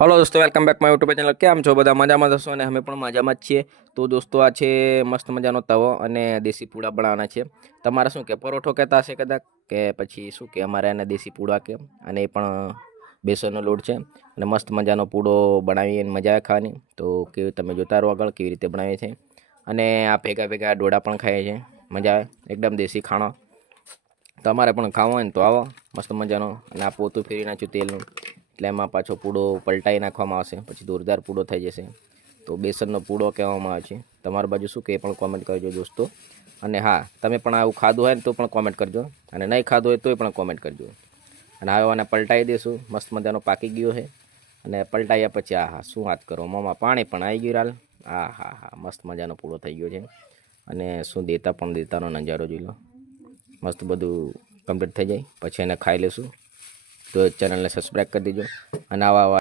Hello दोस्तों, welcome back my YouTube channel. કેમ છો બધા? મજામાં હશો અને અમે પણ મજામાં જ છીએ। તો દોસ્તો, આ છે મસ્ત મજાનો તવો અને દેશી પૂડા બનાવવાના છે। તમારે શું કે પરોઠો કહેતા હશે કદાચ, કે પછી શું કે અમારે એને દેશી પૂડા કે, અને એ પણ બેસનનો લોટ છે અને મસ્ત મજાનો પૂડો બનાવીએ અને મજા આવે ખાવાની। તો કેવી તમે જોતા રહો આગળ કેવી રીતે બનાવીએ છીએ। અને આ ભેગા ભેગા ડોડા પણ ખાઈએ છીએ, મજા આવે એકદમ દેશી ખાણો। તમારે પણ ખાવો હોય ને તો આવો મસ્ત મજાનો। અને આ પોતું ફેરી નાખ્યું તેલનું, એટલે એમાં પાછો પૂડો પલટાઈ નાખવામાં આવશે, પછી જોરદાર પૂડો થઈ જશે। તો બેસનનો પૂડો કહેવામાં આવે છે। તમારી બાજુ શું કહે એ પણ કોમેન્ટ કરજો દોસ્તો। અને હા, તમે પણ આવું ખાધું હોય ને તો પણ કોમેન્ટ કરજો, અને નહીં ખાધું હોય તોય પણ કોમેન્ટ કરજો। અને હવે આને પલટાઈ દઈશું, મસ્ત મજાનો પાકી ગયો છે। અને પલટાયા પછી આ હા શું વાત કરો, મોંમાં પાણી પણ આવી ગયું હાલ। હા હા હા, મસ્ત મજાનો પૂડો થઈ ગયો છે। અને શું દેતા પણ દેતાનો નજારો જોઈ લો, મસ્ત બધું કમ્પ્લીટ થઈ જાય પછી એને ખાઈ લેશું। તો ચેનલને સબસ્ક્રાઈબ કરી દેજો, અને આવા